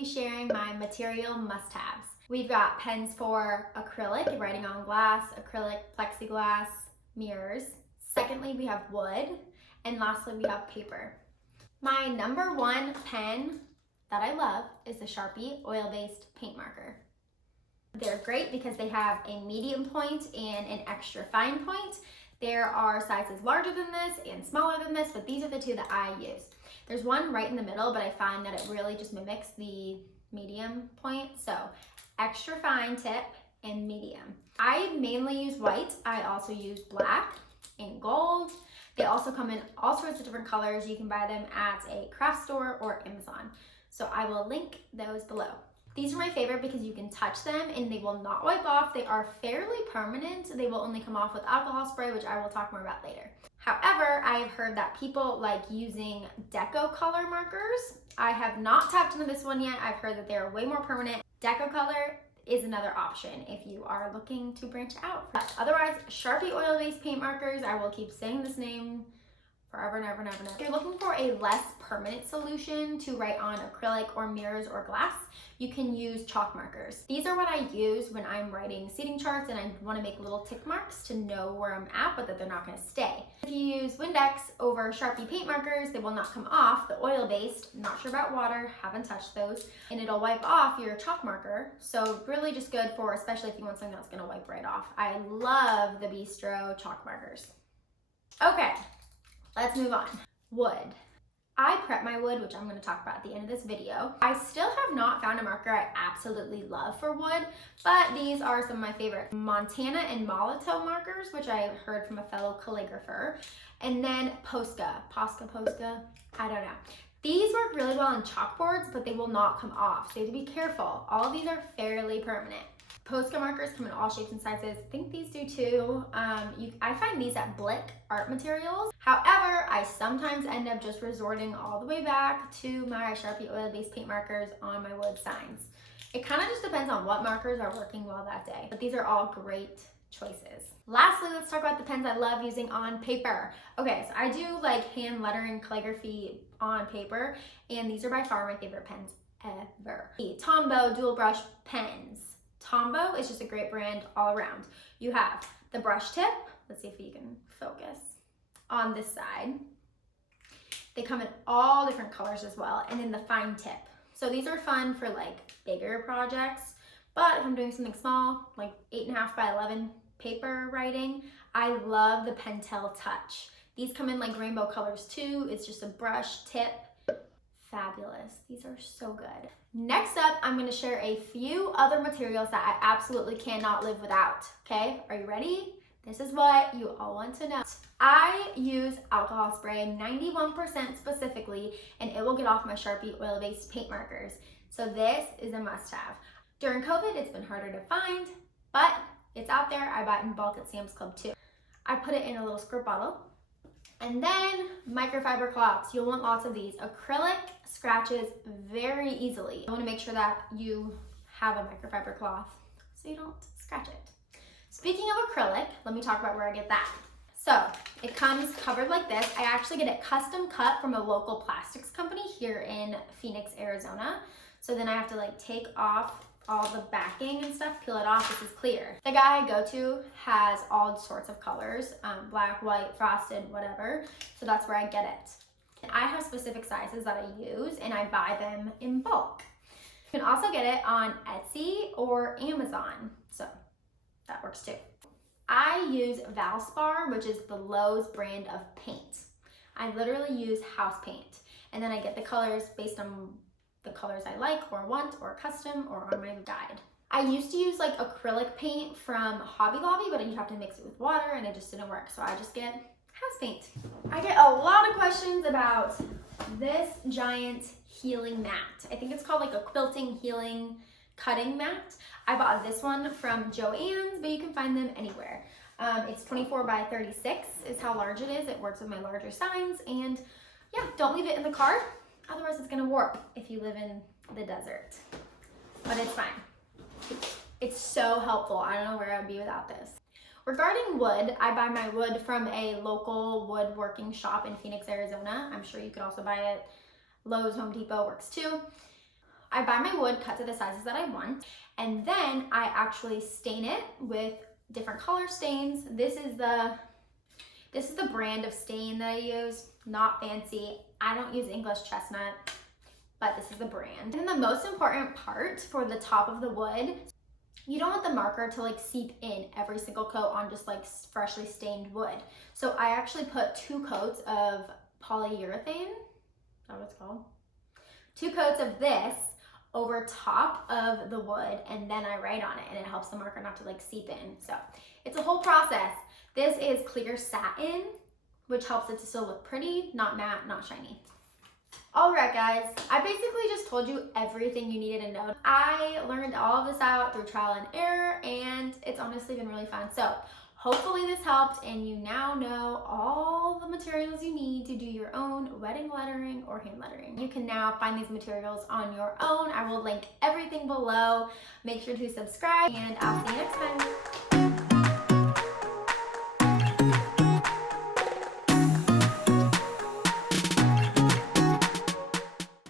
be sharing my material must-haves. We've got pens for acrylic, writing on glass, acrylic, plexiglass, mirrors. Secondly, we have wood. And lastly, we have paper. My number one pen that I love is the Sharpie oil-based paint marker. They're great because they have a medium point and an extra fine point. There are sizes larger than this and smaller than this, but these are the two that I use. There's one right in the middle, but I find that it really just mimics the medium point. So extra fine tip and medium. I mainly use white. I also use black and gold. They also come in all sorts of different colors. You can buy them at a craft store or Amazon. So I will link those below. These are my favorite because you can touch them and they will not wipe off. They are fairly permanent. They will only come off with alcohol spray, which I will talk more about later. However, I have heard that people like using deco color markers. I have not tapped into this one yet. I've heard that they're way more permanent. Deco color is another option if you are looking to branch out. But otherwise, Sharpie oil-based paint markers, I will keep saying this name forever and ever and ever and ever. If you're looking for a less permanent solution to write on acrylic or mirrors or glass, you can use chalk markers. These are what I use when I'm writing seating charts and I want to make little tick marks to know where I'm at, but that they're not going to stay. If you use Windex over Sharpie paint markers, they will not come off. The oil-based, not sure about water, haven't touched those, and it'll wipe off your chalk marker. So really just good for, especially if you want something that's going to wipe right off. I love the Bistro chalk markers. Okay. Let's move on. Wood. I prep my wood, which I'm going to talk about at the end of this video. I still have not found a marker I absolutely love for wood, but these are some of my favorite Montana and Molotow markers, which I heard from a fellow calligrapher. And then Posca, I don't know. These work really well on chalkboards, but they will not come off, so you have to be careful. All of these are fairly permanent. Posca markers come in all shapes and sizes. I think these do too. I find these at Blick Art Materials. However, I sometimes end up just resorting all the way back to my Sharpie oil-based paint markers on my wood signs. It kind of just depends on what markers are working well that day, but these are all great choices. Lastly, let's talk about the pens I love using on paper. Okay, so I do like hand lettering calligraphy on paper, and these are by far my favorite pens ever. The Tombow dual brush pens. Tombow is just a great brand all around. You have the brush tip. Let's see if you can focus on this side. They come in all different colors as well, and then the fine tip. So these are fun for like bigger projects, but if I'm doing something small, like 8.5 by 11 paper writing, I love the Pentel Touch. These come in like rainbow colors too. It's just a brush tip. Fabulous. These are so good. Next up, I'm going to share a few other materials that I absolutely cannot live without. Okay, are you ready? This is what you all want to know. I use alcohol spray, 91% specifically, and it will get off my Sharpie oil-based paint markers. So this is a must-have. During COVID, it's been harder to find, but it's out there. I buy it in bulk at Sam's Club too. I put it in a little squirt bottle. And then microfiber cloths. You'll want lots of these. Acrylic scratches very easily. You want to make sure that you have a microfiber cloth so you don't scratch it. Speaking of acrylic, let me talk about where I get that. So it comes covered like this. I actually get it custom cut from a local plastics company here in Phoenix, Arizona. So then I have to like take off all the backing and stuff, peel it off. This is clear. The guy I go to has all sorts of colors, black, white, frosted, whatever. So that's where I get it. And I have specific sizes that I use and I buy them in bulk. You can also get it on Etsy or Amazon. So that works too. I use Valspar, which is the Lowe's brand of paint. I literally use house paint. And then I get the colors based on the colors I like or want or custom or on my guide. I used to use like acrylic paint from Hobby Lobby, but you have to mix it with water and it just didn't work. So I just get house paint. I get a lot of questions about this giant healing mat. I think it's called like a quilting healing cutting mat. I bought this one from Joann's, but you can find them anywhere. It's 24 by 36 is how large it is. It works with my larger signs, and yeah, don't leave it in the car. Otherwise it's gonna warp if you live in the desert, but it's fine. It's so helpful. I don't know where I'd be without this. Regarding wood, I buy my wood from a local woodworking shop in Phoenix, Arizona. I'm sure you could also buy it. Lowe's, Home Depot works too. I buy my wood cut to the sizes that I want, and then I actually stain it with different color stains. This is the brand of stain that I use, not fancy. I don't use English chestnut, but this is the brand. And then the most important part for the top of the wood, you don't want the marker to like seep in every single coat on just like freshly stained wood. So I actually put 2 coats of polyurethane, is that what it's called? 2 coats of this over top of the wood, and then I write on it, and it helps the marker not to like seep in. So it's a whole process. This is clear satin, which helps it to still look pretty, not matte, not shiny. All right, guys, I basically just told you everything you needed to know. I learned all of this out through trial and error, and it's honestly been really fun. So hopefully this helped, and you now know all the materials you need to do your own wedding lettering or hand lettering. You can now find these materials on your own. I will link everything below. Make sure to subscribe, and I'll see you next time.